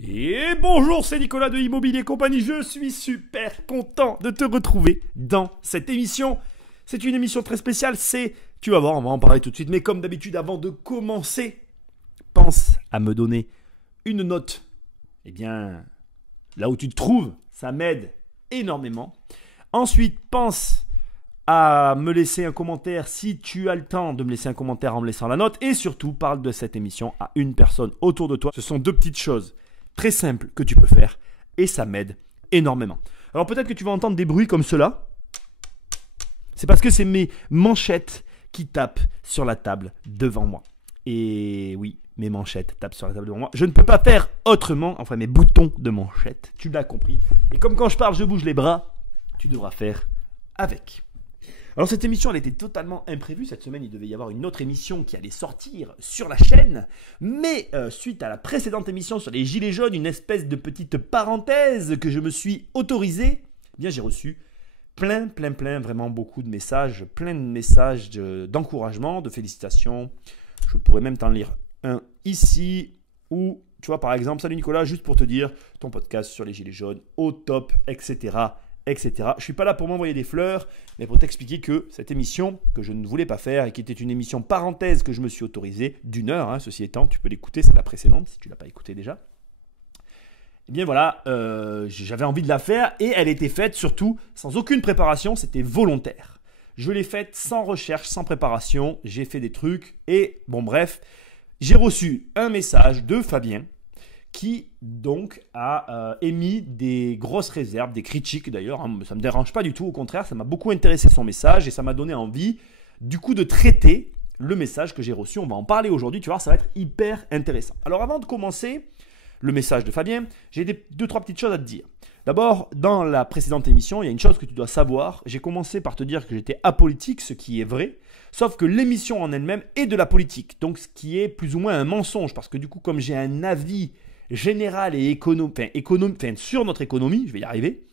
Et bonjour, c'est Nicolas de Immobilier Compagnie. Je suis super content de te retrouver dans cette émission. C'est une émission très spéciale, tu vas voir, on va en parler tout de suite. Mais comme d'habitude, avant de commencer, pense à me donner une note. Eh bien, là où tu te trouves, ça m'aide énormément. Ensuite, pense à me laisser un commentaire si tu as le temps de me laisser un commentaire en me laissant la note. Et surtout, parle de cette émission à une personne autour de toi. Ce sont deux petites choses très simples que tu peux faire et ça m'aide énormément. Alors peut-être que tu vas entendre des bruits comme cela. C'est parce que c'est mes manchettes qui tapent sur la table devant moi. Et oui, mes manchettes tapent sur la table devant moi. Je ne peux pas faire autrement, enfin mes boutons de manchette, tu l'as compris. Et comme quand je parle, je bouge les bras, tu devras faire avec. Alors cette émission, elle était totalement imprévue. Cette semaine, il devait y avoir une autre émission qui allait sortir sur la chaîne. Mais suite à la précédente émission sur les gilets jaunes, une espèce de petite parenthèse que je me suis autorisé, eh bien j'ai reçu plein, vraiment beaucoup de messages, plein de messages d'encouragement, de félicitations. Je pourrais même t'en lire un ici où, tu vois, par exemple, salut Nicolas, juste pour te dire, ton podcast sur les gilets jaunes, au top, etc. etc. Je ne suis pas là pour m'envoyer des fleurs, mais pour t'expliquer que cette émission que je ne voulais pas faire et qui était une émission parenthèse que je me suis autorisé d'une heure, ceci étant, tu peux l'écouter, c'est la précédente si tu ne l'as pas écoutée déjà. Eh bien voilà, j'avais envie de la faire et elle était faite surtout sans aucune préparation, c'était volontaire. Je l'ai faite sans recherche, sans préparation, j'ai fait des trucs et bon bref, j'ai reçu un message de Fabien qui donc a émis des grosses réserves, des critiques d'ailleurs. Ça ne me dérange pas du tout, au contraire, ça m'a beaucoup intéressé son message et ça m'a donné envie du coup de traiter le message que j'ai reçu. On va en parler aujourd'hui, tu vois, ça va être hyper intéressant. Alors avant de commencer le message de Fabien, j'ai deux, trois petites choses à te dire. D'abord, dans la précédente émission, il y a une chose que tu dois savoir. J'ai commencé par te dire que j'étais apolitique, ce qui est vrai, sauf que l'émission en elle-même est de la politique, donc ce qui est plus ou moins un mensonge, parce que du coup, comme j'ai un avis général et sur notre économie, je vais y arriver,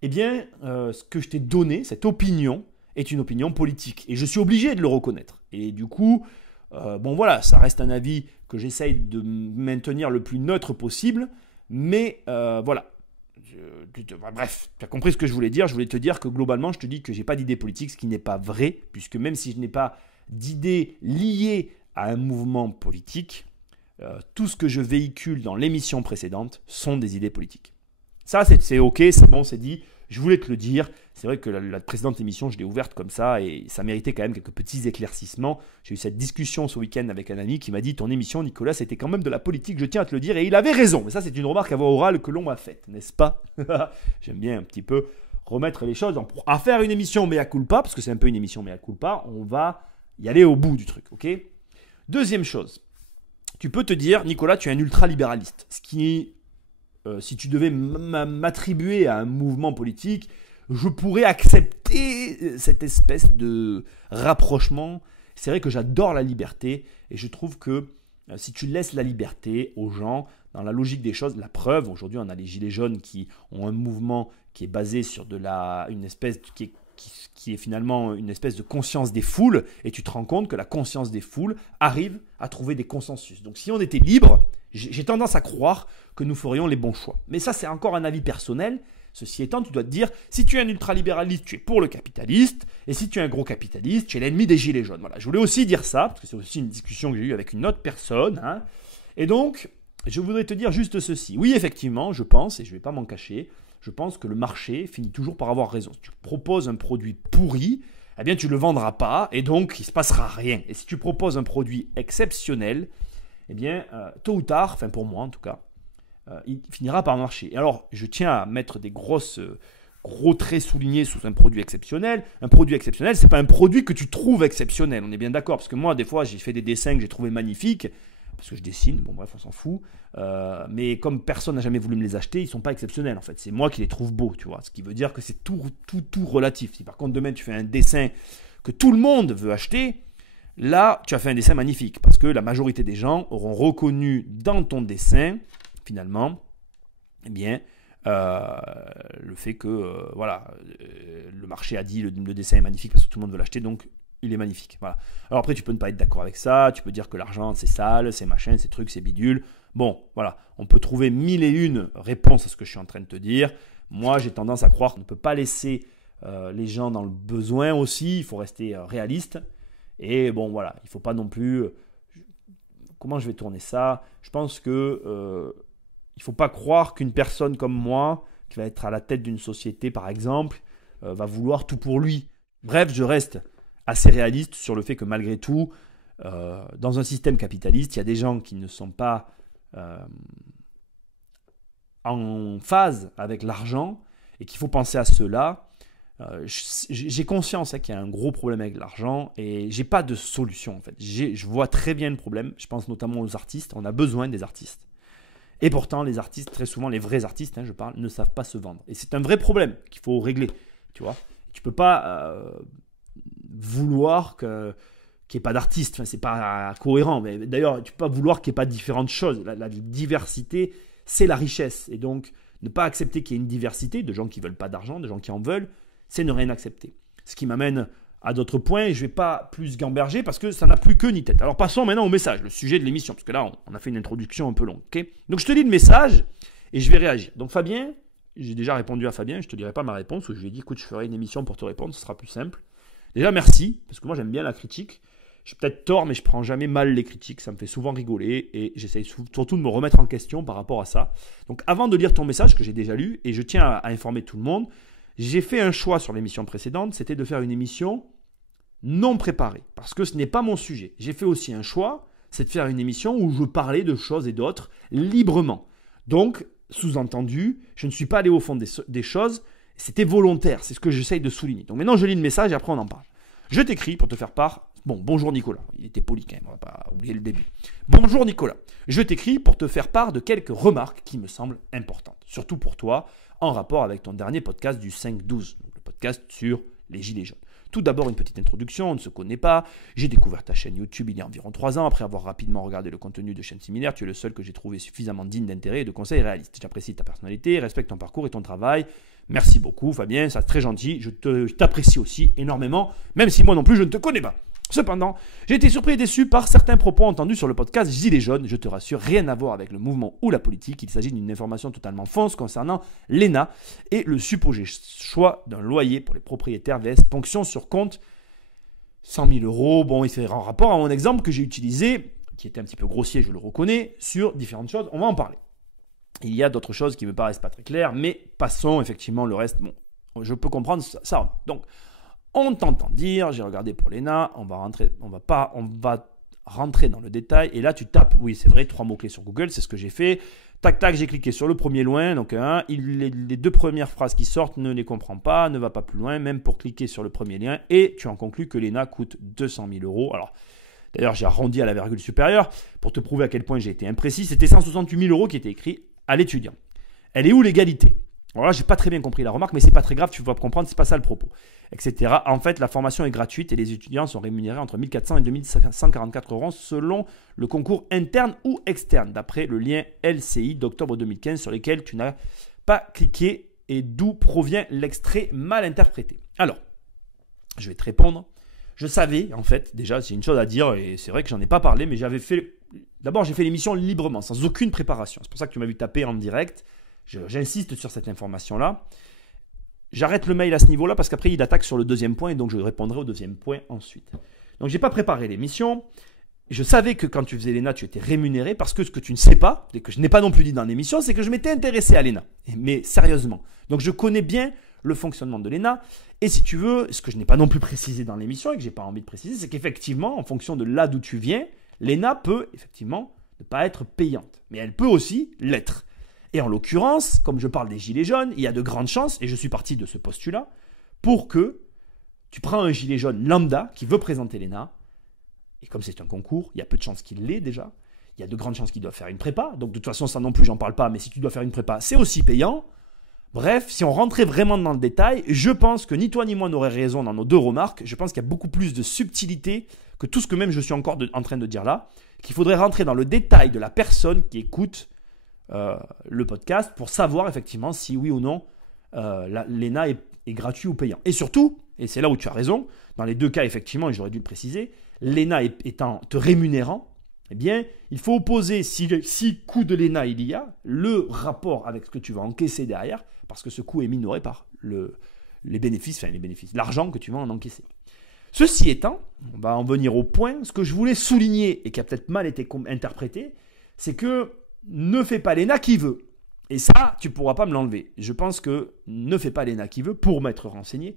eh bien, ce que je t'ai donné, cette opinion, est une opinion politique. Et je suis obligé de le reconnaître. Et du coup, bon voilà, ça reste un avis que j'essaye de maintenir le plus neutre possible, mais voilà. Bref, tu as compris ce que je voulais dire. Je voulais te dire que globalement, je te dis que je n'ai pas d'idée politique, ce qui n'est pas vrai, puisque même si je n'ai pas d'idée liée à un mouvement politique, tout ce que je véhicule dans l'émission précédente sont des idées politiques. Ça, c'est ok, c'est bon, c'est dit. Je voulais te le dire. C'est vrai que la précédente émission, je l'ai ouverte comme ça et ça méritait quand même quelques petits éclaircissements. J'ai eu cette discussion ce week-end avec un ami qui m'a dit « Ton émission, Nicolas, c'était quand même de la politique, je tiens à te le dire. » Et il avait raison. Mais ça, c'est une remarque à voix orale que l'on m'a faite, n'est-ce pas? J'aime bien un petit peu remettre les choses. À faire une émission mea culpa, parce que c'est un peu une émission mea culpa, on va y aller au bout du truc, ok? Deuxième chose. Tu peux te dire, Nicolas, tu es un ultralibéraliste. Ce qui, si tu devais m'attribuer à un mouvement politique, je pourrais accepter cette espèce de rapprochement. C'est vrai que j'adore la liberté et je trouve que si tu laisses la liberté aux gens, dans la logique des choses, la preuve, aujourd'hui on a les gilets jaunes qui ont un mouvement qui est basé sur une espèce qui est finalement une espèce de conscience des foules, et tu te rends compte que la conscience des foules arrive à trouver des consensus. Donc si on était libre, j'ai tendance à croire que nous ferions les bons choix. Mais ça, c'est encore un avis personnel. Ceci étant, tu dois te dire, si tu es un ultralibéraliste, tu es pour le capitaliste, et si tu es un gros capitaliste, tu es l'ennemi des gilets jaunes. Voilà, je voulais aussi dire ça, parce que c'est aussi une discussion que j'ai eue avec une autre personne. Et donc, je voudrais te dire juste ceci. Oui, effectivement, je pense, et je ne vais pas m'en cacher, je pense que le marché finit toujours par avoir raison. Si tu proposes un produit pourri, eh bien tu ne le vendras pas et donc il ne se passera rien. Et si tu proposes un produit exceptionnel, eh bien tôt ou tard, enfin pour moi en tout cas, il finira par marcher. Et alors, je tiens à mettre des gros traits soulignés sous un produit exceptionnel. Un produit exceptionnel, ce n'est pas un produit que tu trouves exceptionnel. On est bien d'accord, parce que moi, des fois, j'ai fait des dessins que j'ai trouvés magnifiques, parce que je dessine, bon bref, on s'en fout. Mais comme personne n'a jamais voulu me les acheter, ils ne sont pas exceptionnels en fait. C'est moi qui les trouve beaux, tu vois. Ce qui veut dire que c'est tout relatif. Si par contre demain tu fais un dessin que tout le monde veut acheter, là tu as fait un dessin magnifique. Parce que la majorité des gens auront reconnu dans ton dessin, finalement, eh bien, le fait que le marché a dit le dessin est magnifique parce que tout le monde veut l'acheter. Donc il est magnifique. Voilà. Alors après, tu peux ne pas être d'accord avec ça, tu peux dire que l'argent, c'est sale, c'est machin, c'est trucs, c'est bidule. Bon, voilà, on peut trouver 1001 réponses à ce que je suis en train de te dire. Moi, j'ai tendance à croire qu'on ne peut pas laisser les gens dans le besoin aussi, il faut rester réaliste. Et bon, voilà, il ne faut pas non plus... comment je vais tourner ça ? Je pense que il ne faut pas croire qu'une personne comme moi, qui va être à la tête d'une société par exemple, va vouloir tout pour lui. Bref, je reste assez réaliste sur le fait que malgré tout, dans un système capitaliste, il y a des gens qui ne sont pas en phase avec l'argent et qu'il faut penser à cela. J'ai conscience qu'il y a un gros problème avec l'argent et j'ai pas de solution en fait. Je vois très bien le problème. Je pense notamment aux artistes. On a besoin des artistes. Et pourtant, les artistes, très souvent, les vrais artistes, je parle, ne savent pas se vendre. Et c'est un vrai problème qu'il faut régler. Tu vois, tu peux pas vouloir qu'il n'y ait pas d'artistes. Enfin, c'est pas cohérent. Mais d'ailleurs, tu peux pas vouloir qu'il n'y ait pas différentes choses. La diversité, c'est la richesse. Et donc, ne pas accepter qu'il y ait une diversité de gens qui veulent pas d'argent, de gens qui en veulent, c'est ne rien accepter. Ce qui m'amène à d'autres points, et je ne vais pas plus gamberger parce que ça n'a plus queue ni tête. Alors passons maintenant au message, le sujet de l'émission, parce que là, on a fait une introduction un peu longue. Okay, donc je te lis le message et je vais réagir. Donc Fabien, j'ai déjà répondu à Fabien, je ne te dirai pas ma réponse, où je lui ai dit, écoute, je ferai une émission pour te répondre, ce sera plus simple. Déjà, merci, parce que moi j'aime bien la critique. J'ai peut-être tort, mais je ne prends jamais mal les critiques, ça me fait souvent rigoler, et j'essaye surtout de me remettre en question par rapport à ça. Donc avant de lire ton message, que j'ai déjà lu, et je tiens à informer tout le monde, j'ai fait un choix sur l'émission précédente, c'était de faire une émission non préparée, parce que ce n'est pas mon sujet. J'ai fait aussi un choix, c'est de faire une émission où je parlais de choses et d'autres librement. Donc, sous-entendu, je ne suis pas allé au fond des choses, c'était volontaire, c'est ce que j'essaye de souligner. Donc maintenant, je lis le message et après on en parle. Je t'écris pour te faire part. Bon, bonjour Nicolas, il était poli quand même, on va pas oublier le début. Bonjour Nicolas, je t'écris pour te faire part de quelques remarques qui me semblent importantes, surtout pour toi, en rapport avec ton dernier podcast du 5-12, donc le podcast sur les gilets jaunes. Tout d'abord, une petite introduction, on ne se connaît pas. J'ai découvert ta chaîne YouTube il y a environ 3 ans. Après avoir rapidement regardé le contenu de chaînes similaires, tu es le seul que j'ai trouvé suffisamment digne d'intérêt et de conseils réalistes. J'apprécie ta personnalité, respecte ton parcours et ton travail. Merci beaucoup Fabien, c'est très gentil. Je t'apprécie aussi énormément, même si moi non plus je ne te connais pas. Cependant, j'ai été surpris et déçu par certains propos entendus sur le podcast Gilets jaunes. Je te rassure, rien à voir avec le mouvement ou la politique. Il s'agit d'une information totalement fausse concernant l'ENA et le supposé choix d'un loyer pour les propriétaires vs ponction sur compte 100 000 euros. Bon, il fait en rapport à mon exemple que j'ai utilisé, qui était un petit peu grossier, je le reconnais, sur différentes choses. On va en parler. Il y a d'autres choses qui me paraissent pas très claires, mais passons effectivement le reste. Bon, je peux comprendre ça. Donc, on t'entend dire, j'ai regardé pour l'ENA, on va rentrer dans le détail. Et là, tu tapes, oui, c'est vrai, 3 mots-clés sur Google, c'est ce que j'ai fait. Tac, tac, j'ai cliqué sur le premier lien. Donc, les 2 premières phrases qui sortent, ne les comprends pas, ne va pas plus loin, même pour cliquer sur le premier lien. Et tu en conclus que l'ENA coûte 200 000 euros. Alors, d'ailleurs, j'ai arrondi à la virgule supérieure pour te prouver à quel point j'ai été imprécis. C'était 168 000 euros qui était écrit à l'étudiant. Elle est où l'égalité ? Alors là, j'ai pas très bien compris la remarque, mais c'est pas très grave, tu vas comprendre, c'est pas ça le propos, etc. En fait, la formation est gratuite et les étudiants sont rémunérés entre 1 400 et 2 144 euros selon le concours interne ou externe, d'après le lien LCI d'octobre 2015 sur lequel tu n'as pas cliqué et d'où provient l'extrait mal interprété. Alors, je vais te répondre. Je savais, en fait, déjà, c'est une chose à dire et c'est vrai que j'en ai pas parlé, mais d'abord, j'ai fait l'émission librement, sans aucune préparation. C'est pour ça que tu m'as vu taper en direct. J'insiste sur cette information-là. J'arrête le mail à ce niveau-là parce qu'après, il attaque sur le deuxième point et donc je répondrai au deuxième point ensuite. Donc, je n'ai pas préparé l'émission. Je savais que quand tu faisais l'ENA, tu étais rémunéré parce que ce que tu ne sais pas, et que je n'ai pas non plus dit dans l'émission, c'est que je m'étais intéressé à l'ENA. Mais sérieusement. Donc, je connais bien le fonctionnement de l'ENA. Et si tu veux, ce que je n'ai pas non plus précisé dans l'émission et que je n'ai pas envie de préciser, c'est qu'effectivement, en fonction de là d'où tu viens, l'ENA peut effectivement ne pas être payante. Mais elle peut aussi l'être. Et en l'occurrence, comme je parle des gilets jaunes, il y a de grandes chances, et je suis parti de ce postulat, pour que tu prends un gilet jaune lambda qui veut présenter l'ENA, et comme c'est un concours, il y a peu de chances qu'il l'ait déjà, il y a de grandes chances qu'il doit faire une prépa, donc de toute façon ça non plus j'en parle pas, mais si tu dois faire une prépa, c'est aussi payant. Bref, si on rentrait vraiment dans le détail, je pense que ni toi ni moi n'aurait raison dans nos 2 remarques, je pense qu'il y a beaucoup plus de subtilité que tout ce que même je suis encore en train de dire là, qu'il faudrait rentrer dans le détail de la personne qui écoute le podcast pour savoir effectivement si oui ou non l'ENA est gratuit ou payant. Et surtout, et c'est là où tu as raison, dans les deux cas, effectivement, et j'aurais dû le préciser, l'ENA étant te rémunérant, eh bien, il faut opposer, si coût de l'ENA il y a, le rapport avec ce que tu vas encaisser derrière, parce que ce coût est minoré par les bénéfices, l'argent que tu vas en encaisser. Ceci étant, on va en venir au point, ce que je voulais souligner, et qui a peut-être mal été interprété, c'est que ne fais pas l'ENA qui veut. Et ça, tu ne pourras pas me l'enlever. Je pense que ne fais pas l'ENA qui veut, pour m'être renseigné.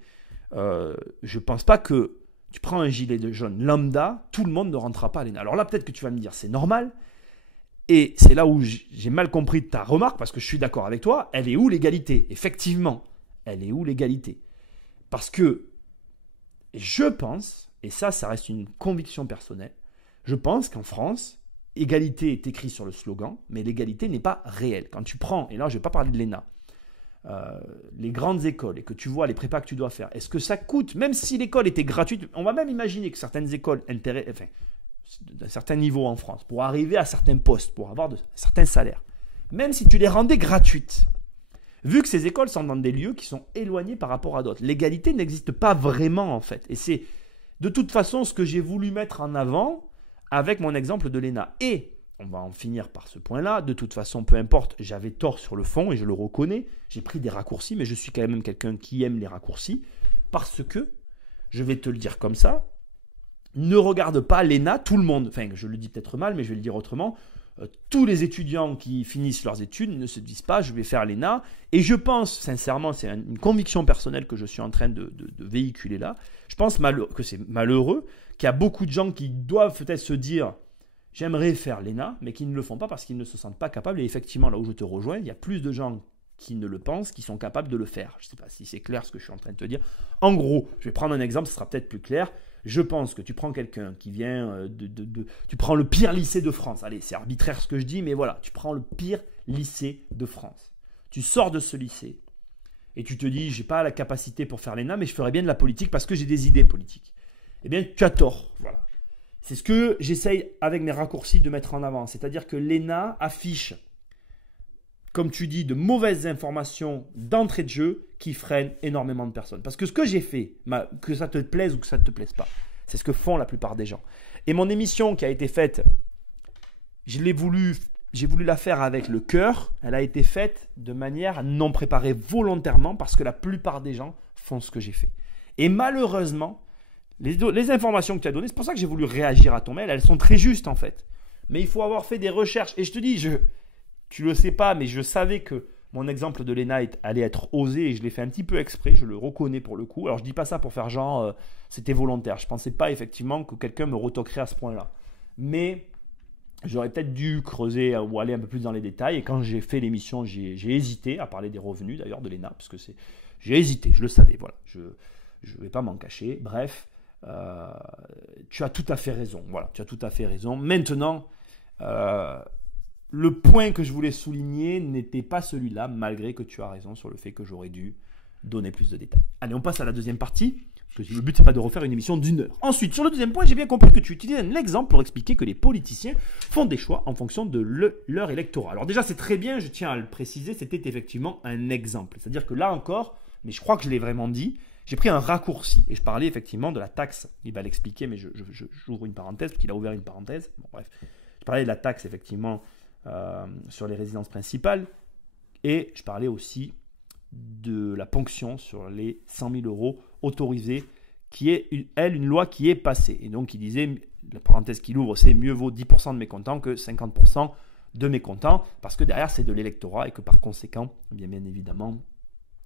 Je ne pense pas que tu prends un gilet de jaune lambda, tout le monde ne rentrera pas à l'ENA. Alors là, peut-être que tu vas me dire, c'est normal. Et c'est là où j'ai mal compris ta remarque, parce que je suis d'accord avec toi. Elle est où l'égalité? Effectivement, elle est où l'égalité? Parce que je pense, et ça reste une conviction personnelle, je pense qu'en France, égalité est écrit sur le slogan, mais l'égalité n'est pas réelle. Quand tu prends, et là je ne vais pas parler de l'ENA, les grandes écoles et que tu vois les prépas que tu dois faire, est-ce que ça coûte, même si l'école était gratuite, on va même imaginer que certaines écoles d'un certain niveau en France, pour arriver à certains postes, pour avoir certains salaires, même si tu les rendais gratuites, vu que ces écoles sont dans des lieux qui sont éloignés par rapport à d'autres, l'égalité n'existe pas vraiment en fait. Et c'est de toute façon ce que j'ai voulu mettre en avant avec mon exemple de l'ENA. Et on va en finir par ce point-là. De toute façon, peu importe, j'avais tort sur le fond et je le reconnais. J'ai pris des raccourcis, mais je suis quand même quelqu'un qui aime les raccourcis parce que, je vais te le dire comme ça, ne regarde pas l'ENA, tout le monde, enfin je le dis peut-être mal, mais je vais le dire autrement, tous les étudiants qui finissent leurs études ne se disent pas je vais faire l'ENA. Et je pense, sincèrement, c'est une conviction personnelle que je suis en train de véhiculer là, je pense que c'est malheureux qu'il y a beaucoup de gens qui doivent peut-être se dire j'aimerais faire l'ENA, mais qui ne le font pas parce qu'ils ne se sentent pas capables. Et effectivement, là où je te rejoins, il y a plus de gens qui ne le pensent, qui sont capables de le faire. Je ne sais pas si c'est clair ce que je suis en train de te dire. En gros, je vais prendre un exemple, ce sera peut-être plus clair. Je pense que tu prends quelqu'un qui vient tu prends le pire lycée de France. Allez, c'est arbitraire ce que je dis, mais voilà, tu prends le pire lycée de France. Tu sors de ce lycée et tu te dis, j'ai pas la capacité pour faire l'ENA, mais je ferais bien de la politique parce que j'ai des idées politiques. Eh bien, tu as tort. Voilà. C'est ce que j'essaye avec mes raccourcis de mettre en avant. C'est-à-dire que l'ENA affiche, comme tu dis, de mauvaises informations d'entrée de jeu qui freinent énormément de personnes. Parce que ce que j'ai fait, que ça te plaise ou que ça ne te plaise pas, c'est ce que font la plupart des gens. Et mon émission qui a été faite, j'ai voulu la faire avec le cœur. Elle a été faite de manière non préparée volontairement parce que la plupart des gens font ce que j'ai fait. Et malheureusement, les informations que tu as données, c'est pour ça que j'ai voulu réagir à ton mail, elles sont très justes en fait. Mais il faut avoir fait des recherches. Et je te dis, tu ne le sais pas, mais je savais que mon exemple de l'ENA allait être osé et je l'ai fait un petit peu exprès, je le reconnais pour le coup. Alors je ne dis pas ça pour faire genre, c'était volontaire. Je ne pensais pas effectivement que quelqu'un me retoquerait à ce point-là. Mais j'aurais peut-être dû creuser ou aller un peu plus dans les détails. Et quand j'ai fait l'émission, j'ai hésité à parler des revenus d'ailleurs de l'ENA, parce que j'ai hésité, je le savais. Voilà, je ne vais pas m'en cacher. Bref, tu as tout à fait raison. Voilà, tu as tout à fait raison. Maintenant, le point que je voulais souligner n'était pas celui-là, malgré que tu as raison sur le fait que j'aurais dû donner plus de détails. Allez, on passe à la deuxième partie. Parce que le but, c'est pas de refaire une émission d'1 heure. Ensuite, sur le deuxième point, j'ai bien compris que tu utilises un exemple pour expliquer que les politiciens font des choix en fonction de leur électorat. Alors déjà, c'est très bien, je tiens à le préciser, c'était effectivement un exemple. C'est-à-dire que là encore, mais je crois que je l'ai vraiment dit, j'ai pris un raccourci. Et je parlais effectivement de la taxe. Il va l'expliquer, mais j'ouvre une parenthèse, parce qu'il a ouvert une parenthèse. Bon, bref. Je parlais de la taxe, effectivement, sur les résidences principales. Et je parlais aussi de la ponction sur les 100 000 euros autorisés, qui est, elle, une loi qui est passée. Et donc, il disait, la parenthèse qu'il ouvre, c'est mieux vaut 10% de mécontents que 50% de mécontents, parce que derrière, c'est de l'électorat et que par conséquent, bien évidemment,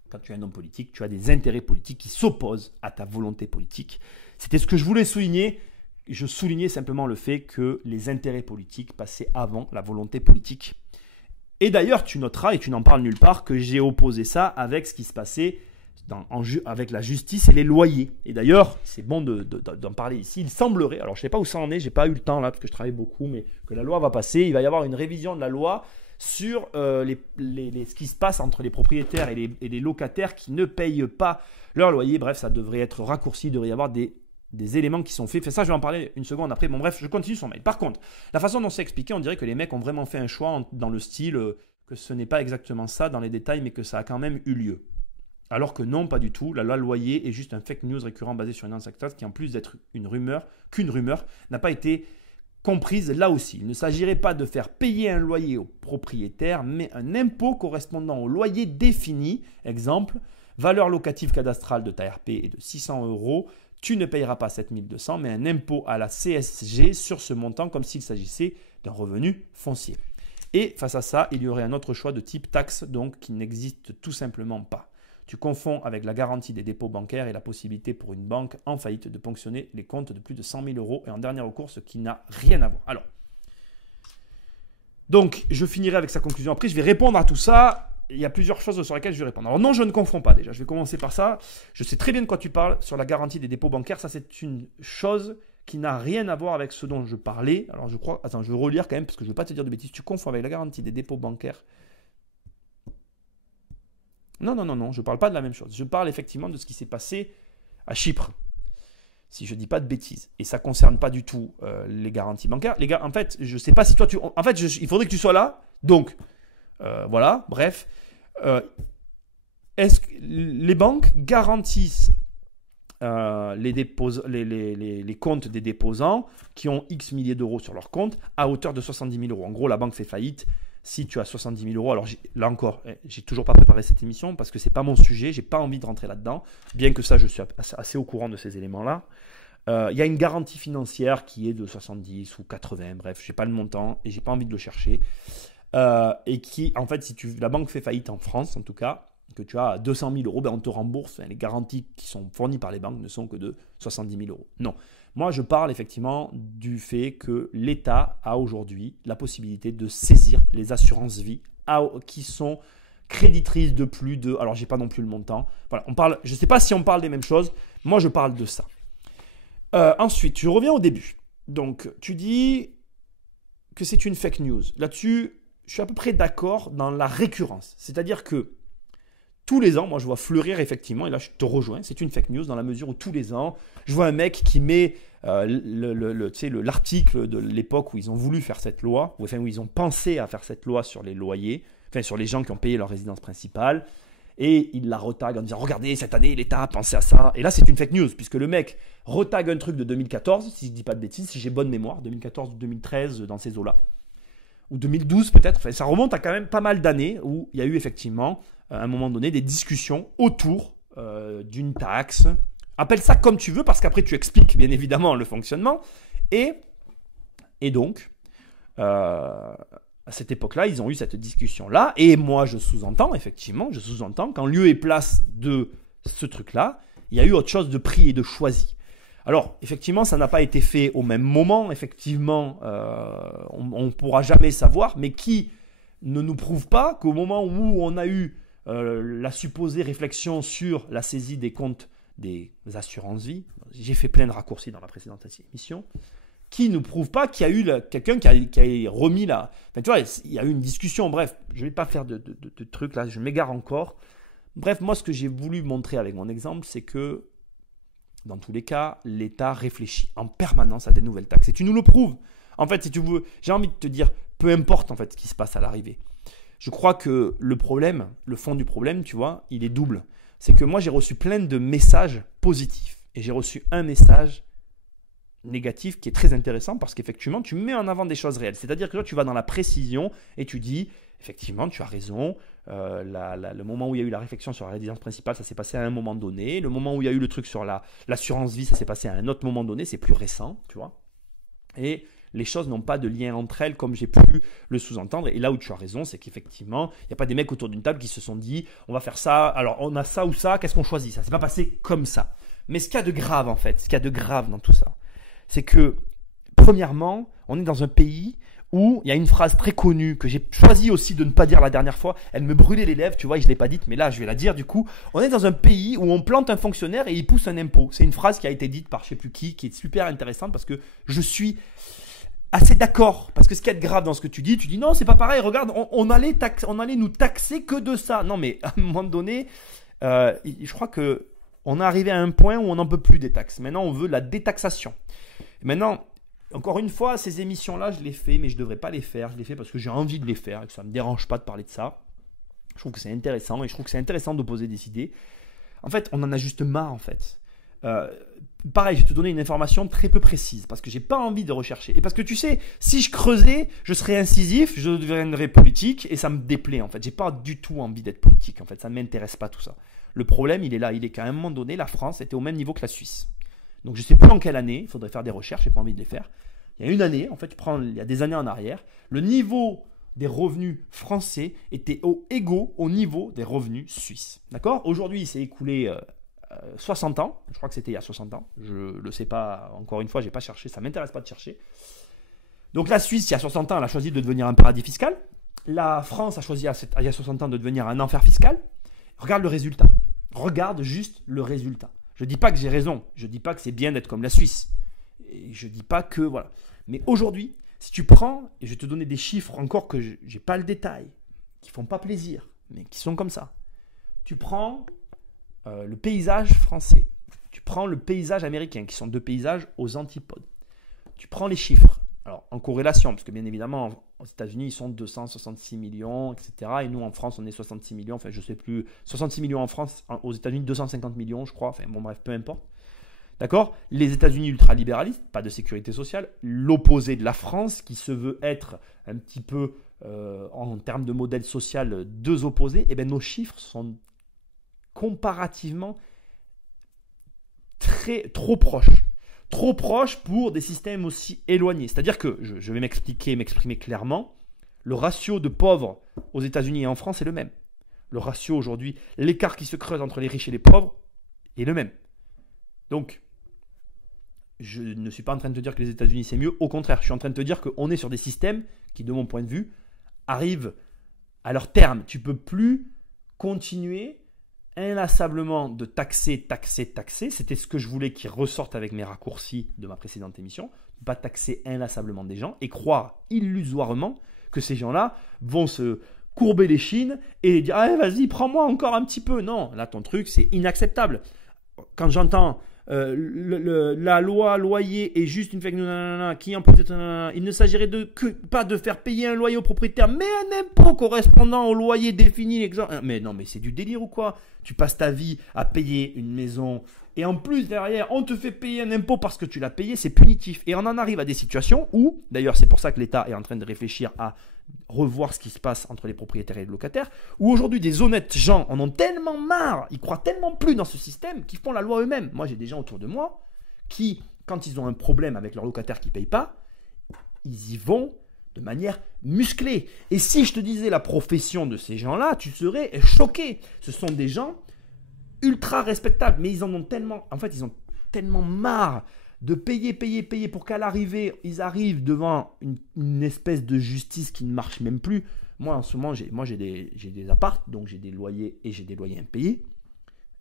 quand tu es un homme politique, tu as des intérêts politiques qui s'opposent à ta volonté politique. C'était ce que je voulais souligner. Je soulignais simplement le fait que les intérêts politiques passaient avant la volonté politique. Et d'ailleurs, tu noteras, et tu n'en parles nulle part, que j'ai opposé ça avec ce qui se passait avec la justice et les loyers. Et d'ailleurs, c'est bon d'en parler ici. Il semblerait, alors je ne sais pas où ça en est, je n'ai pas eu le temps là, parce que je travaille beaucoup, mais que la loi va passer. Il va y avoir une révision de la loi sur ce qui se passe entre les propriétaires et les locataires qui ne payent pas leur loyer. Bref, ça devrait être raccourci, il devrait y avoir des éléments qui sont faits. Ça, je vais en parler une seconde après. Bon, bref, je continue son mail. Par contre, la façon dont c'est expliqué, on dirait que les mecs ont vraiment fait un choix dans le style que ce n'est pas exactement ça dans les détails, mais que ça a quand même eu lieu. Alors que non, pas du tout. La loi loyer est juste un fake news récurrent basé sur une ancienne taxe qui, en plus d'être qu'une rumeur, n'a pas été comprise là aussi. Il ne s'agirait pas de faire payer un loyer au propriétaire, mais un impôt correspondant au loyer défini. Exemple, valeur locative cadastrale de ta RP est de 600 €. Tu ne payeras pas 7200, mais un impôt à la CSG sur ce montant comme s'il s'agissait d'un revenu foncier. Et face à ça, il y aurait un autre choix de type taxe donc qui n'existe tout simplement pas. Tu confonds avec la garantie des dépôts bancaires et la possibilité pour une banque en faillite de ponctionner les comptes de plus de 100 000 € et en dernier recours, ce qui n'a rien à voir. Alors, donc, je finirai avec sa conclusion. Après, je vais répondre à tout ça. Il y a plusieurs choses sur lesquelles je vais répondre. Alors non, je ne confonds pas déjà. Je vais commencer par ça. Je sais très bien de quoi tu parles sur la garantie des dépôts bancaires. Ça, c'est une chose qui n'a rien à voir avec ce dont je parlais. Alors, je crois... Attends, je vais relire quand même parce que je ne veux pas te dire de bêtises. Tu confonds avec la garantie des dépôts bancaires. Non, je ne parle pas de la même chose. Je parle effectivement de ce qui s'est passé à Chypre, si je ne dis pas de bêtises. Et ça ne concerne pas du tout les garanties bancaires. Les gars, en fait, je ne sais pas si toi, en fait, il faudrait que tu sois là. Donc, voilà, bref. Est-ce que les banques garantissent les comptes des déposants qui ont X milliers d'euros sur leur compte à hauteur de 70 000 €. En gros, la banque fait faillite. Si tu as 70 000 €, alors là encore, j'ai toujours pas préparé cette émission parce que c'est pas mon sujet, j'ai pas envie de rentrer là-dedans, bien que ça, je suis assez au courant de ces éléments-là. Il y a une garantie financière qui est de 70 ou 80, bref, j'ai pas le montant et j'ai pas envie de le chercher. Et qui, en fait, si la banque fait faillite en France, en tout cas, que tu as 200 000 €, ben on te rembourse. Les garanties qui sont fournies par les banques ne sont que de 70 000 €. Non. Moi, je parle effectivement du fait que l'État a aujourd'hui la possibilité de saisir les assurances-vie qui sont créditrices de plus de... Alors, je n'ai pas non plus le montant. Voilà, je ne sais pas si on parle des mêmes choses. Moi, je parle de ça. Ensuite, je reviens au début. Donc, tu dis que c'est une fake news. Là-dessus, je suis à peu près d'accord dans la récurrence. C'est-à-dire que tous les ans, moi je vois fleurir effectivement, et là je te rejoins, c'est une fake news dans la mesure où tous les ans, je vois un mec qui met l'article de l'époque où ils ont voulu faire cette loi, où ils ont pensé à faire cette loi sur les loyers, sur les gens qui ont payé leur résidence principale, et il la retague en disant « Regardez, cette année, l'État a pensé à ça ». Et là, c'est une fake news, puisque le mec retague un truc de 2014, si je ne dis pas de bêtises, si j'ai bonne mémoire, 2014 ou 2013, dans ces eaux-là, ou 2012 peut-être, ça remonte à quand même pas mal d'années où il y a eu effectivement à un moment donné des discussions autour d'une taxe. Appelle ça comme tu veux parce qu'après tu expliques bien évidemment le fonctionnement. Et donc, à cette époque-là, ils ont eu cette discussion-là. Et moi, je sous-entends qu'en lieu et place de ce truc-là, il y a eu autre chose de pris et de choisi. Alors, effectivement, ça n'a pas été fait au même moment. Effectivement, on ne pourra jamais savoir. Mais qui ne nous prouve pas qu'au moment où on a eu la supposée réflexion sur la saisie des comptes des assurances-vie, j'ai fait plein de raccourcis dans la précédente émission, qui ne prouve pas qu'il y a eu quelqu'un qui a remis la... Enfin, tu vois, il y a eu une discussion. Bref, je ne vais pas faire de trucs là, je m'égare encore. Bref, moi, ce que j'ai voulu montrer avec mon exemple, c'est que dans tous les cas, l'État réfléchit en permanence à des nouvelles taxes. Et tu nous le prouves. En fait, si tu veux, j'ai envie de te dire, peu importe en fait ce qui se passe à l'arrivée. Je crois que le fond du problème, tu vois, il est double. C'est que moi, j'ai reçu plein de messages positifs. Et j'ai reçu un message négatif qui est très intéressant parce qu'effectivement, tu mets en avant des choses réelles. C'est-à-dire que toi, tu vas dans la précision et tu dis, effectivement, tu as raison. Le moment où il y a eu la réflexion sur la résidence principale, ça s'est passé à un moment donné. Le moment où il y a eu le truc sur l'assurance vie, ça s'est passé à un autre moment donné. C'est plus récent, tu vois. Et les choses n'ont pas de lien entre elles comme j'ai pu le sous-entendre. Et là où tu as raison, c'est qu'effectivement, il n'y a pas des mecs autour d'une table qui se sont dit on va faire ça, alors on a ça ou ça, qu'est-ce qu'on choisit? Ça ne s'est pas passé comme ça. Mais ce qu'il y a de grave en fait, ce qu'il y a de grave dans tout ça, c'est que premièrement, on est dans un pays où il y a une phrase très connue que j'ai choisi aussi de ne pas dire la dernière fois. Elle me brûlait les lèvres, tu vois, et je ne l'ai pas dite, mais là je vais la dire du coup. On est dans un pays où on plante un fonctionnaire et il pousse un impôt. C'est une phrase qui a été dite par je ne sais plus qui est super intéressante parce que je suis assez d'accord, parce que ce qui est grave dans ce que tu dis non, c'est pas pareil, regarde, on allait nous taxer que de ça. Non, mais à un moment donné, je crois qu'on est arrivé à un point où on n'en peut plus des taxes. Maintenant, on veut la détaxation. Maintenant, encore une fois, ces émissions-là, je les fais, mais je ne devrais pas les faire. Je les fais parce que j'ai envie de les faire et que ça ne me dérange pas de parler de ça. Je trouve que c'est intéressant et je trouve que c'est intéressant d'opposer des idées. En fait, on en a juste marre, en fait. Pareil, je vais te donner une information très peu précise parce que j'ai pas envie de rechercher. Et parce que tu sais, si je creusais, je serais incisif, je deviendrais politique et ça me déplaît en fait. J'ai pas du tout envie d'être politique en fait, ça ne m'intéresse pas tout ça. Le problème, il est là, il est qu'à un moment donné, la France était au même niveau que la Suisse. Donc je sais plus en quelle année, il faudrait faire des recherches, j'ai pas envie de les faire. Il y a une année, en fait, il y a des années en arrière, le niveau des revenus français était égaux au niveau des revenus suisses. D'accord? Aujourd'hui, il s'est écoulé 60 ans, je crois que c'était il y a 60 ans, je ne le sais pas, encore une fois, je n'ai pas cherché, ça ne m'intéresse pas de chercher. Donc la Suisse, il y a 60 ans, elle a choisi de devenir un paradis fiscal. La France a choisi il y a 60 ans de devenir un enfer fiscal. Regarde le résultat. Regarde juste le résultat. Je ne dis pas que j'ai raison, je ne dis pas que c'est bien d'être comme la Suisse. Et je ne dis pas que, voilà. Mais aujourd'hui, si tu prends, et je vais te donner des chiffres encore que je n'ai pas le détail, qui ne font pas plaisir, mais qui sont comme ça. Tu prends le paysage français, tu prends le paysage américain, qui sont deux paysages aux antipodes. Tu prends les chiffres, alors en corrélation, parce que bien évidemment, aux États-Unis, ils sont 266 millions, etc. Et nous, en France, on est 66 millions, enfin, je ne sais plus, 66 millions en France, aux États-Unis, 250 millions, je crois, enfin, bon, bref, peu importe. D'accord? Les États-Unis ultralibéralistes, pas de sécurité sociale, l'opposé de la France, qui se veut être un petit peu, en termes de modèle social, deux opposés, et bien nos chiffres sont comparativement trop proches. Trop proches pour des systèmes aussi éloignés. C'est-à-dire que, je vais m'exprimer clairement, le ratio de pauvres aux États-Unis et en France est le même. Le ratio aujourd'hui, l'écart qui se creuse entre les riches et les pauvres est le même. Donc, je ne suis pas en train de te dire que les États-Unis c'est mieux. Au contraire, je suis en train de te dire qu'on est sur des systèmes qui, de mon point de vue, arrivent à leur terme. Tu ne peux plus continuer inlassablement de taxer. C'était ce que je voulais qu'il ressorte avec mes raccourcis de ma précédente émission. Ne pas taxer inlassablement des gens et croire illusoirement que ces gens-là vont se courber les chines et dire ah, vas-y, prends-moi encore un petit peu. Non, là, ton truc, c'est inacceptable. Quand j'entends la loi loyer est juste une fake news qui impose, il ne s'agirait pas de faire payer un loyer au propriétaire, mais un impôt correspondant au loyer défini. L'exemple. Mais non, mais c'est du délire ou quoi? Tu passes ta vie à payer une maison et en plus derrière, on te fait payer un impôt parce que tu l'as payé, c'est punitif. Et on en arrive à des situations où, d'ailleurs, c'est pour ça que l'État est en train de réfléchir à revoir ce qui se passe entre les propriétaires et les locataires, où aujourd'hui des honnêtes gens en ont tellement marre, ils croient tellement plus dans ce système qu'ils font la loi eux-mêmes. Moi, j'ai des gens autour de moi qui, quand ils ont un problème avec leur locataire qui ne paye pas, ils y vont de manière musclée. Et si je te disais la profession de ces gens-là, tu serais choqué. Ce sont des gens ultra respectables, mais ils en ont tellement, en fait, ils ont tellement marre de payer pour qu'à l'arrivée, ils arrivent devant une espèce de justice qui ne marche même plus. Moi, en ce moment, j'ai des apparts, donc j'ai des loyers et j'ai des loyers impayés.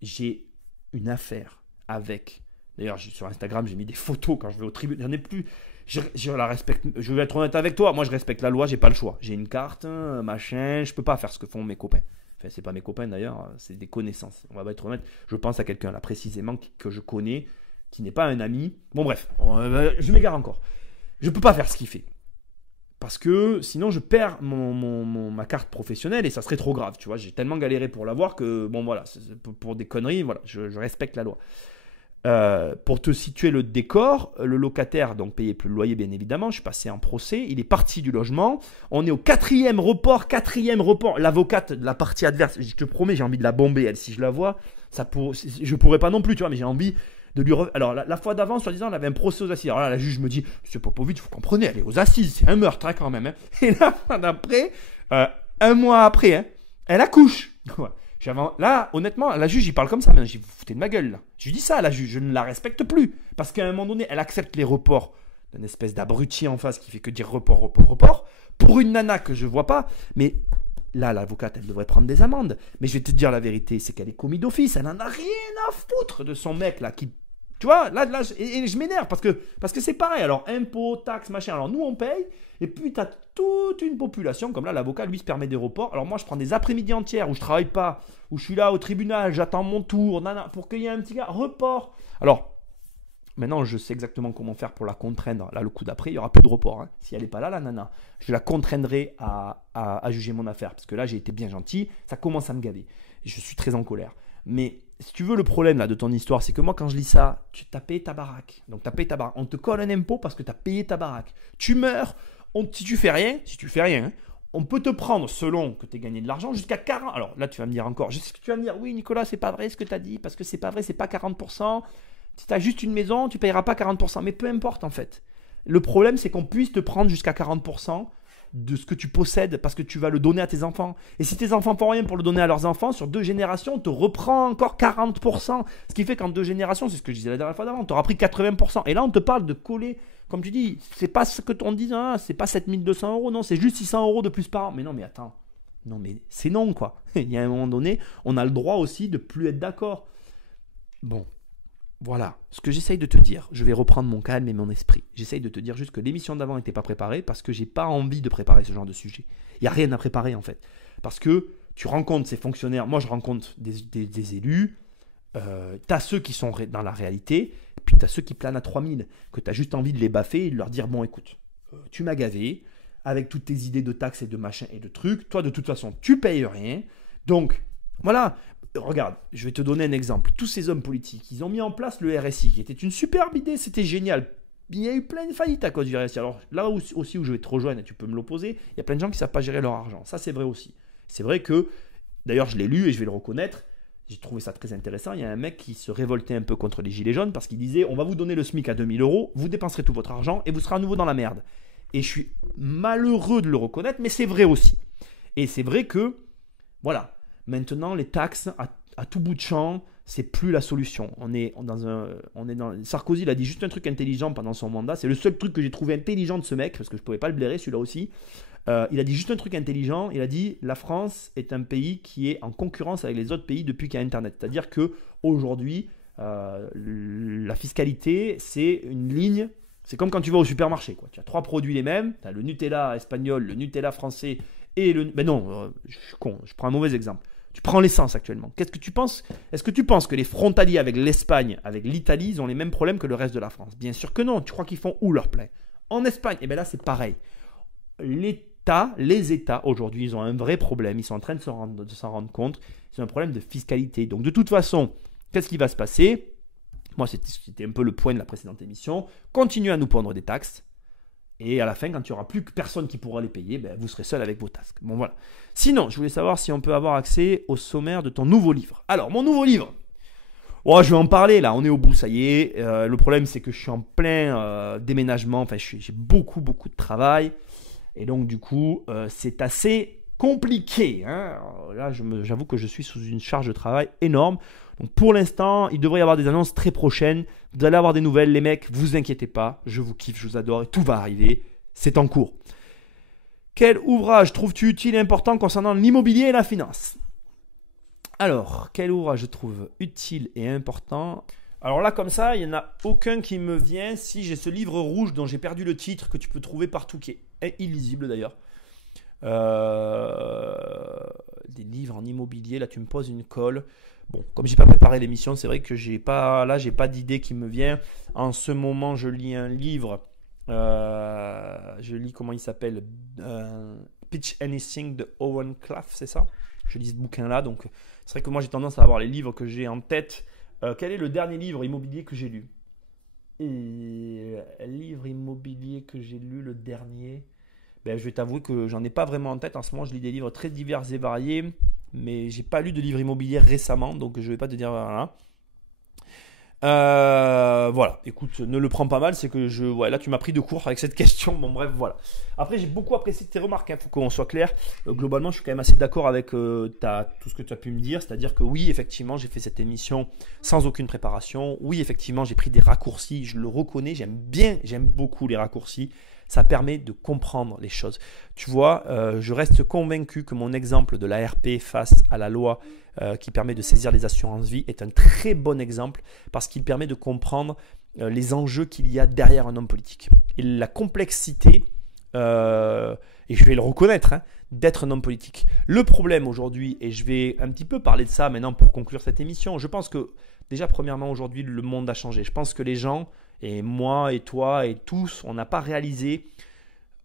J'ai une affaire avec... D'ailleurs, sur Instagram, j'ai mis des photos quand je vais au tribunal. J'en ai plus... Je la respecte. Je vais être honnête avec toi. Moi, je respecte la loi, j'ai pas le choix. J'ai une carte, machin, je peux pas faire ce que font mes copains. Enfin, c'est pas mes copains d'ailleurs, c'est des connaissances. On va être honnête. Je pense à quelqu'un là précisément que je connais, qui n'est pas un ami. Bon bref, je m'égare encore. Je ne peux pas faire ce qu'il fait. Parce que sinon je perds ma carte professionnelle et ça serait trop grave. Tu vois, j'ai tellement galéré pour l'avoir que, bon voilà, pour des conneries, voilà, je respecte la loi. Pour te situer le décor, le locataire donc payait plus le loyer bien évidemment, je suis passé en procès, il est parti du logement, on est au quatrième report, l'avocate de la partie adverse, je te promets j'ai envie de la bomber elle, si je la vois, je pourrais pas non plus tu vois, mais j'ai envie de lui... Alors la fois d'avant, soi-disant, on avait un procès aux assises, alors là la juge me dit, monsieur Popovic, vous comprenez, elle est aux assises, c'est un meurtre hein, quand même, hein. Et la fois d'après, un mois après, hein, elle accouche. Là, honnêtement, la juge, il parle comme ça. Mais j'ai vous foutez de ma gueule. Là. Je lui dis ça à la juge. Je ne la respecte plus. Parce qu'à un moment donné, elle accepte les reports d'une espèce d'abruti en face qui fait que dire report. Pour une nana que je ne vois pas. Mais là, l'avocate, elle devrait prendre des amendes. Mais je vais te dire la vérité, c'est qu'elle est commis d'office. Elle n'en a rien à foutre de son mec là qui... Tu vois, là et je m'énerve parce que c'est pareil. Alors, impôts, taxes, machin. Alors, nous, on paye. Et puis, tu as toute une population. Comme là, l'avocat, lui, se permet des reports. Alors, moi, je prends des après-midi entières où je ne travaille pas, où je suis là au tribunal, j'attends mon tour, pour qu'il y ait un petit gars. Report. Alors, maintenant, je sais exactement comment faire pour la contraindre. Là, le coup d'après, il n'y aura plus de report. Hein. Si elle n'est pas là, la nana, je la contraindrai à juger mon affaire. Parce que là, j'ai été bien gentil. Ça commence à me gaver. Je suis très en colère. Mais si tu veux, le problème là, de ton histoire, c'est que moi, quand je lis ça, tu as payé ta baraque. Donc, tu as payé ta baraque. On te colle un impôt parce que tu as payé ta baraque. Tu meurs, si tu fais rien, hein, on peut te prendre, selon que tu aies gagné de l'argent, jusqu'à 40%. Alors là, tu vas me dire encore, tu vas me dire, oui, Nicolas, c'est pas vrai ce que tu as dit, parce que c'est pas vrai, c'est pas 40%. Si tu as juste une maison, tu payeras pas 40%. Mais peu importe, en fait. Le problème, c'est qu'on puisse te prendre jusqu'à 40% de ce que tu possèdes parce que tu vas le donner à tes enfants. Et si tes enfants font rien pour le donner à leurs enfants, sur 2 générations, on te reprend encore 40%. Ce qui fait qu'en 2 générations, c'est ce que je disais la dernière fois d'avant, on t'aura pris 80%. Et là, on te parle de coller, comme tu dis, c'est pas ce que on te dit, hein, c'est pas 7200 euros, non, c'est juste 600 euros de plus par an. Mais non, mais attends. Non, mais c'est non, quoi. Il y a un moment donné, on a le droit aussi de plus être d'accord. Bon. Voilà, ce que j'essaye de te dire, je vais reprendre mon calme et mon esprit. J'essaye de te dire juste que l'émission d'avant n'était pas préparée parce que j'ai pas envie de préparer ce genre de sujet. Il n'y a rien à préparer en fait. Parce que tu rencontres ces fonctionnaires, moi je rencontre des élus, tu as ceux qui sont dans la réalité, et puis tu as ceux qui planent à 3000, que tu as juste envie de les baffer et de leur dire, bon écoute, tu m'as gavé, avec toutes tes idées de taxes et de machins et de trucs, toi de toute façon tu payes rien, donc voilà. Regarde, je vais te donner un exemple. Tous ces hommes politiques, ils ont mis en place le RSI, qui était une superbe idée, c'était génial. Il y a eu plein de faillites à cause du RSI. Alors là aussi où je vais te rejoindre, et tu peux me l'opposer, il y a plein de gens qui ne savent pas gérer leur argent. Ça, c'est vrai aussi. C'est vrai que, d'ailleurs, je l'ai lu et je vais le reconnaître, j'ai trouvé ça très intéressant. Il y a un mec qui se révoltait un peu contre les gilets jaunes parce qu'il disait, on va vous donner le SMIC à 2000 euros, vous dépenserez tout votre argent et vous serez à nouveau dans la merde. Et je suis malheureux de le reconnaître, mais c'est vrai aussi. Et c'est vrai que, voilà. Maintenant, les taxes à tout bout de champ, c'est plus la solution. Sarkozy, il a dit juste un truc intelligent pendant son mandat. C'est le seul truc que j'ai trouvé intelligent de ce mec, parce que je ne pouvais pas le blairer, celui-là aussi. Il a dit juste un truc intelligent. Il a dit, la France est un pays qui est en concurrence avec les autres pays depuis qu'il y a Internet. C'est-à-dire qu'aujourd'hui, la fiscalité, c'est une ligne. C'est comme quand tu vas au supermarché, quoi. Tu as 3 produits les mêmes. Tu as le Nutella espagnol, le Nutella français et le... Ben non, je suis con, je prends un mauvais exemple. Tu prends l'essence actuellement. Qu'est-ce que tu penses? Est-ce que tu penses que les frontaliers avec l'Espagne, avec l'Italie, ils ont les mêmes problèmes que le reste de la France? Bien sûr que non. Tu crois qu'ils font où leur plein? En Espagne, et bien là c'est pareil. Les États aujourd'hui, ils ont un vrai problème. Ils sont en train de s'en rendre compte. Ils ont un problème de fiscalité. Donc de toute façon, qu'est-ce qui va se passer? Moi, c'était un peu le point de la précédente émission. Continuez à nous pondre des taxes. Et à la fin, quand il n'y aura plus que personne qui pourra les payer, ben, vous serez seul avec vos tasks. Bon, voilà. Sinon, je voulais savoir si on peut avoir accès au sommaire de ton nouveau livre. Alors, mon nouveau livre. Oh, je vais en parler là, on est au bout, ça y est. Le problème, c'est que je suis en plein déménagement. Enfin, j'ai beaucoup de travail. Et donc, du coup, c'est assez compliqué. Hein. Alors, là, j'avoue que je suis sous une charge de travail énorme. Donc, pour l'instant, il devrait y avoir des annonces très prochaines. Vous allez avoir des nouvelles, les mecs, vous inquiétez pas. Je vous kiffe, je vous adore et tout va arriver. C'est en cours. Quel ouvrage trouves-tu utile et important concernant l'immobilier et la finance? Alors, quel ouvrage je trouve utile et important? Alors là, comme ça, il n'y en a aucun qui me vient si j'ai ce livre rouge dont j'ai perdu le titre que tu peux trouver partout, qui est illisible d'ailleurs. Des livres en immobilier, là tu me poses une colle. Bon, comme j'ai pas préparé l'émission, c'est vrai que j'ai pas d'idée qui me vient. En ce moment, je lis un livre. Je lis comment il s'appelle, Pitch Anything de Owen Clough, c'est ça? Je lis ce bouquin-là, donc c'est vrai que moi j'ai tendance à avoir les livres que j'ai en tête. Quel est le dernier livre immobilier que j'ai lu? Livre immobilier que j'ai lu, le dernier. Ben, je vais t'avouer que j'en ai pas vraiment en tête. En ce moment, je lis des livres très divers et variés, mais j'ai pas lu de livre immobilier récemment, donc je vais pas te dire voilà. Voilà, écoute, ne le prends pas mal, c'est que là tu m'as pris de court avec cette question. Bon bref, voilà. Après, j'ai beaucoup apprécié tes remarques, faut qu'on soit clair. Globalement, je suis quand même assez d'accord avec tout ce que tu as pu me dire, c'est-à-dire que oui, effectivement, j'ai fait cette émission sans aucune préparation. Oui, effectivement, j'ai pris des raccourcis, je le reconnais, j'aime beaucoup les raccourcis. Ça permet de comprendre les choses. Tu vois, je reste convaincu que mon exemple de l'ARP face à la loi qui permet de saisir les assurances vie est un très bon exemple parce qu'il permet de comprendre les enjeux qu'il y a derrière un homme politique. Et la complexité, et je vais le reconnaître, d'être un homme politique. Le problème aujourd'hui, et je vais un petit peu parler de ça maintenant pour conclure cette émission, je pense que déjà premièrement aujourd'hui le monde a changé. Je pense que les gens, et moi et toi et tous, on n'a pas réalisé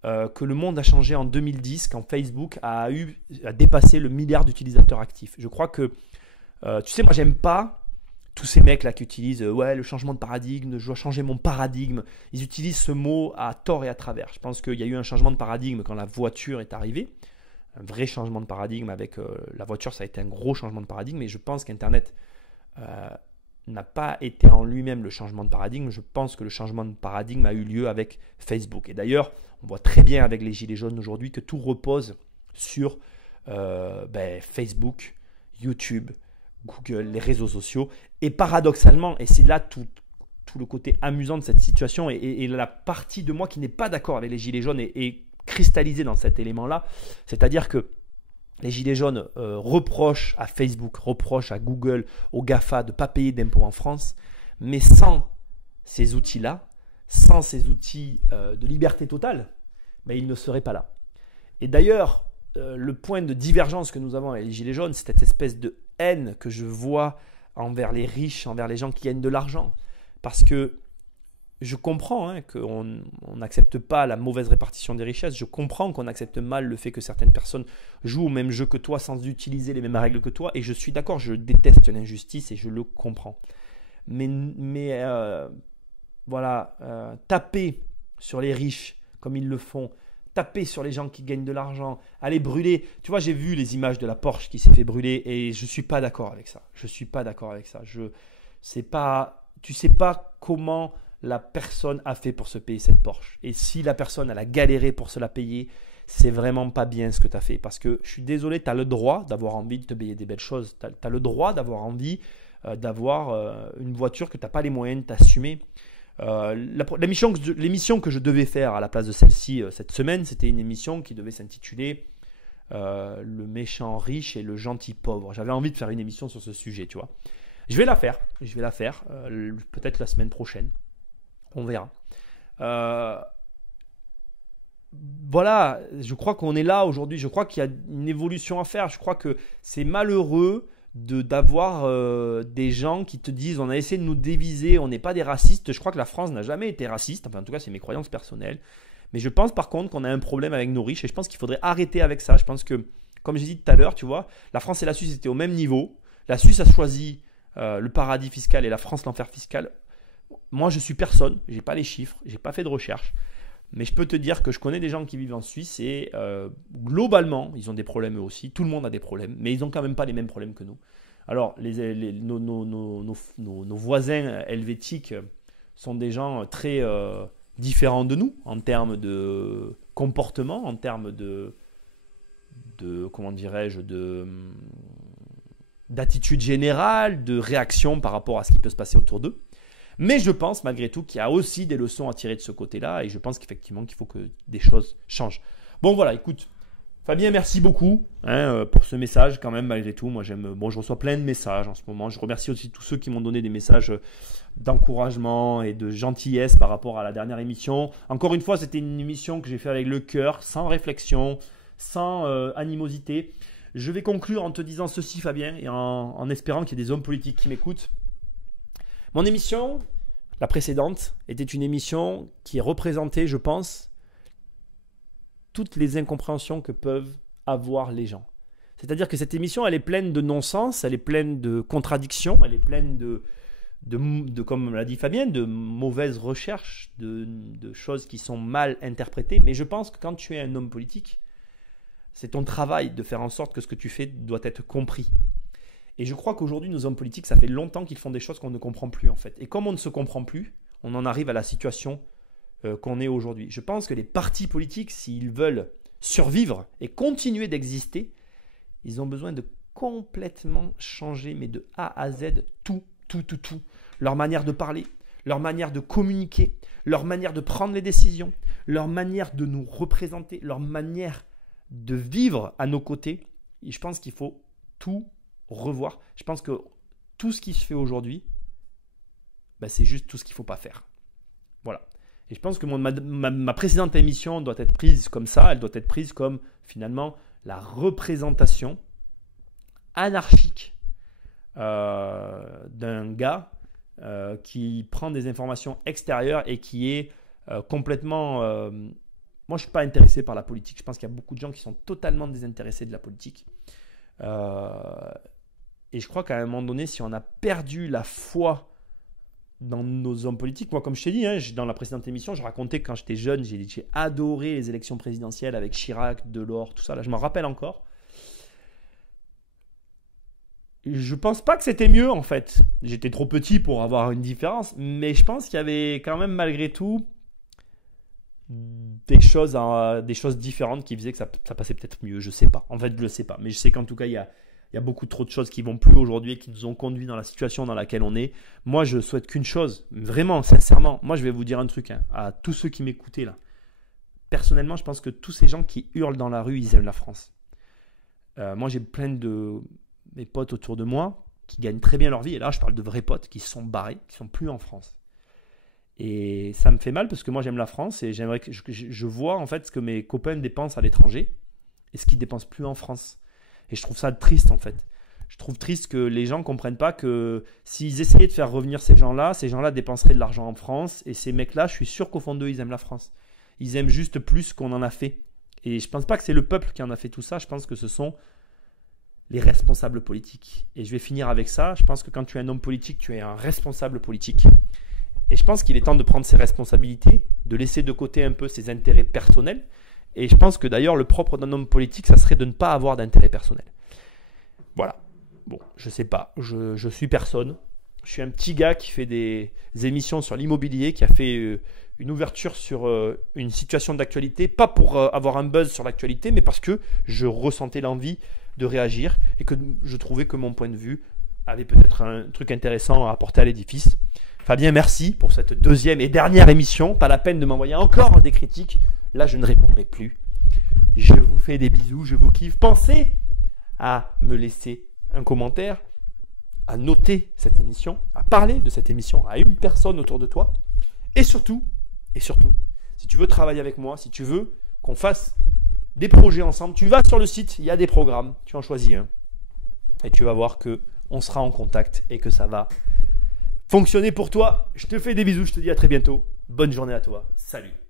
que le monde a changé en 2010 quand Facebook a dépassé le milliard d'utilisateurs actifs. Je crois que, tu sais, moi j'aime pas tous ces mecs là qui utilisent ouais, le changement de paradigme, je dois changer mon paradigme, ils utilisent ce mot à tort et à travers. Je pense qu'il y a eu un changement de paradigme quand la voiture est arrivée, un vrai changement de paradigme avec la voiture, ça a été un gros changement de paradigme, et je pense qu'Internet n'a pas été en lui-même le changement de paradigme. Je pense que le changement de paradigme a eu lieu avec Facebook. Et d'ailleurs, on voit très bien avec les Gilets jaunes aujourd'hui que tout repose sur Facebook, YouTube, Google, les réseaux sociaux. Et paradoxalement, et c'est là tout le côté amusant de cette situation, et la partie de moi qui n'est pas d'accord avec les Gilets jaunes est cristallisée dans cet élément-là, c'est-à-dire que les Gilets jaunes reprochent à Facebook, reprochent à Google, aux GAFA de ne pas payer d'impôts en France, mais sans ces outils-là, sans ces outils de liberté totale, ils ne seraient pas là. Et d'ailleurs, le point de divergence que nous avons avec les Gilets jaunes, c'est cette espèce de haine que je vois envers les riches, envers les gens qui gagnent de l'argent. Parce que je comprends qu'on n'accepte pas la mauvaise répartition des richesses. Je comprends qu'on accepte mal le fait que certaines personnes jouent au même jeu que toi sans utiliser les mêmes règles que toi. Et je suis d'accord, je déteste l'injustice et je le comprends. Mais taper sur les riches comme ils le font, taper sur les gens qui gagnent de l'argent, aller brûler. Tu vois, j'ai vu les images de la Porsche qui s'est fait brûler et je ne suis pas d'accord avec ça. Je ne suis pas d'accord avec ça. Tu ne sais pas comment la personne a fait pour se payer cette Porsche. Et si la personne elle a galéré pour se la payer, c'est vraiment pas bien ce que tu as fait. Parce que je suis désolé, tu as le droit d'avoir envie de te payer des belles choses. Tu as le droit d'avoir envie d'avoir une voiture que tu n'as pas les moyens de t'assumer. L'émission que je devais faire à la place de celle-ci cette semaine, c'était une émission qui devait s'intituler Le méchant riche et le gentil pauvre. J'avais envie de faire une émission sur ce sujet, tu vois. Je vais la faire peut-être la semaine prochaine. On verra. Voilà, je crois qu'on est là aujourd'hui. Je crois qu'il y a une évolution à faire. Je crois que c'est malheureux d'avoir des gens qui te disent on a essayé de nous diviser, on n'est pas des racistes. Je crois que la France n'a jamais été raciste. Enfin, en tout cas, c'est mes croyances personnelles. Mais je pense par contre qu'on a un problème avec nos riches et je pense qu'il faudrait arrêter avec ça. Je pense que, comme j'ai dit tout à l'heure, tu vois, la France et la Suisse étaient au même niveau. La Suisse a choisi le paradis fiscal et la France l'enfer fiscal. Moi, je suis personne, je n'ai pas les chiffres, je n'ai pas fait de recherche, mais je peux te dire que je connais des gens qui vivent en Suisse et globalement, ils ont des problèmes eux aussi, tout le monde a des problèmes, mais ils n'ont quand même pas les mêmes problèmes que nous. Alors, nos voisins helvétiques sont des gens très différents de nous en termes de comportement, en termes d'attitude générale, de réaction par rapport à ce qui peut se passer autour d'eux. Mais je pense malgré tout qu'il y a aussi des leçons à tirer de ce côté-là et je pense qu'effectivement qu'il faut que des choses changent. Bon voilà, écoute, Fabien, merci beaucoup pour ce message quand même malgré tout. Moi je reçois plein de messages en ce moment. Je remercie aussi tous ceux qui m'ont donné des messages d'encouragement et de gentillesse par rapport à la dernière émission. Encore une fois, c'était une émission que j'ai fait avec le cœur, sans réflexion, sans animosité. Je vais conclure en te disant ceci, Fabien, et en espérant qu'il y ait des hommes politiques qui m'écoutent. Mon émission, la précédente, était une émission qui représentait, je pense, toutes les incompréhensions que peuvent avoir les gens. C'est-à-dire que cette émission, elle est pleine de non-sens, elle est pleine de contradictions, elle est pleine de comme l'a dit Fabien, de mauvaises recherches, de choses qui sont mal interprétées. Mais je pense que quand tu es un homme politique, c'est ton travail de faire en sorte que ce que tu fais doit être compris. Et je crois qu'aujourd'hui, nos hommes politiques, ça fait longtemps qu'ils font des choses qu'on ne comprend plus en fait. Et comme on ne se comprend plus, on en arrive à la situation qu'on est aujourd'hui. Je pense que les partis politiques, s'ils veulent survivre et continuer d'exister, ils ont besoin de complètement changer, mais de A à Z, tout. Leur manière de parler, leur manière de communiquer, leur manière de prendre les décisions, leur manière de nous représenter, leur manière de vivre à nos côtés. Et je pense qu'il faut tout revoir. Je pense que tout ce qui se fait aujourd'hui, c'est juste tout ce qu'il ne faut pas faire. Voilà. Et je pense que ma précédente émission doit être prise comme ça. Elle doit être prise comme finalement la représentation anarchique d'un gars qui prend des informations extérieures et qui est complètement... moi, je ne suis pas intéressé par la politique. Je pense qu'il y a beaucoup de gens qui sont totalement désintéressés de la politique. Et je crois qu'à un moment donné, si on a perdu la foi dans nos hommes politiques, moi comme je t'ai dit, dans la précédente émission, je racontais que quand j'étais jeune, j'ai adoré les élections présidentielles avec Chirac, Delors, tout ça, là je m'en rappelle encore. Je pense pas que c'était mieux en fait. J'étais trop petit pour avoir une différence, mais je pense qu'il y avait quand même malgré tout des choses différentes qui faisaient que ça passait peut-être mieux. Je sais pas. En fait, je le sais pas. Mais je sais qu'en tout cas, il y a beaucoup trop de choses qui vont plus aujourd'hui et qui nous ont conduit dans la situation dans laquelle on est. Moi, je souhaite qu'une chose, vraiment, sincèrement. Moi, je vais vous dire un truc à tous ceux qui m'écoutaient là. Personnellement, je pense que tous ces gens qui hurlent dans la rue, ils aiment la France. Moi, j'ai plein de mes potes autour de moi qui gagnent très bien leur vie. Et là, je parle de vrais potes qui se sont barrés, qui sont plus en France. Et ça me fait mal parce que moi, j'aime la France et j'aimerais que je vois en fait ce que mes copains dépensent à l'étranger et ce qu'ils dépensent plus en France. Et je trouve ça triste en fait. Je trouve triste que les gens ne comprennent pas que s'ils essayaient de faire revenir ces gens-là dépenseraient de l'argent en France. Et ces mecs-là, je suis sûr qu'au fond d'eux, ils aiment la France. Ils aiment juste plus qu'on en a fait. Et je ne pense pas que c'est le peuple qui en a fait tout ça. Je pense que ce sont les responsables politiques. Et je vais finir avec ça. Je pense que quand tu es un homme politique, tu es un responsable politique. Et je pense qu'il est temps de prendre ses responsabilités, de laisser de côté un peu ses intérêts personnels. Et je pense que d'ailleurs, le propre d'un homme politique, ça serait de ne pas avoir d'intérêt personnel. Voilà. Bon, je sais pas. Je suis personne. Je suis un petit gars qui fait des émissions sur l'immobilier, qui a fait une ouverture sur une situation d'actualité, pas pour avoir un buzz sur l'actualité, mais parce que je ressentais l'envie de réagir et que je trouvais que mon point de vue avait peut-être un truc intéressant à apporter à l'édifice. Fabien, merci pour cette deuxième et dernière émission. Pas la peine de m'envoyer encore des critiques. Là, je ne répondrai plus. Je vous fais des bisous, je vous kiffe. Pensez à me laisser un commentaire, à noter cette émission, à parler de cette émission à une personne autour de toi. Et surtout, si tu veux travailler avec moi, si tu veux qu'on fasse des projets ensemble, tu vas sur le site, il y a des programmes, tu en choisis un. Et tu vas voir qu'on sera en contact et que ça va fonctionner pour toi. Je te fais des bisous, je te dis à très bientôt. Bonne journée à toi. Salut.